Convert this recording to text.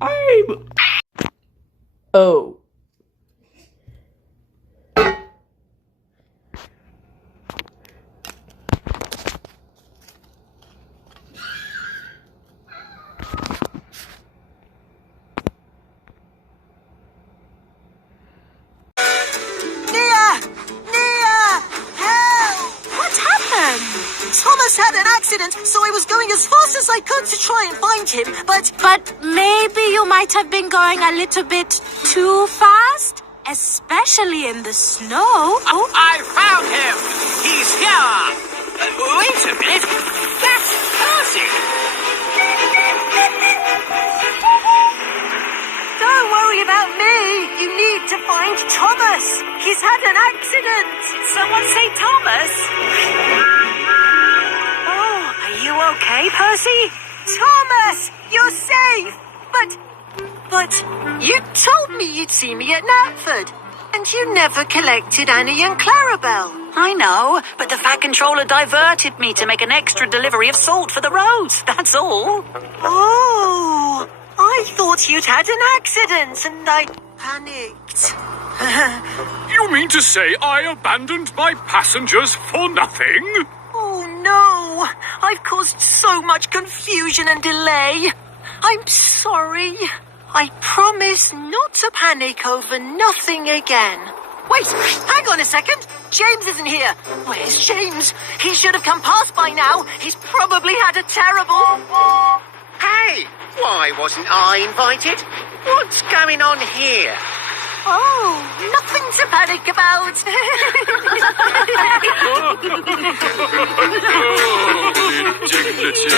I'm... Oh. Thomas had an accident, so I was going as fast as I could to try and find him, but maybe you might have been going a little bit too fast, especially in the snow. I found him! He's here! Wait a minute! That's Percy! don't worry about me. You need to find Thomas. He's had an accident. Someone say Thomas. Are you okay, Percy? Thomas, you're safe. But you told me you'd see me at Knapford, and you never collected Annie and Clarabelle. I know, but the Fat Controller diverted me to make an extra delivery of salt for the roads. That's all. Oh, I thought you'd had an accident, and I panicked. You mean to say I abandoned my passengers for nothing? Oh no, I've caused so much confusion and delay. I'm sorry. I promise not to panic over nothing again. Wait, hang on a second. James isn't here. Where's James? He should have come past by now. He's probably had a terrible... Hey, why wasn't I invited? What's going on here? Oh, nothing to panic about. Oh, dignity.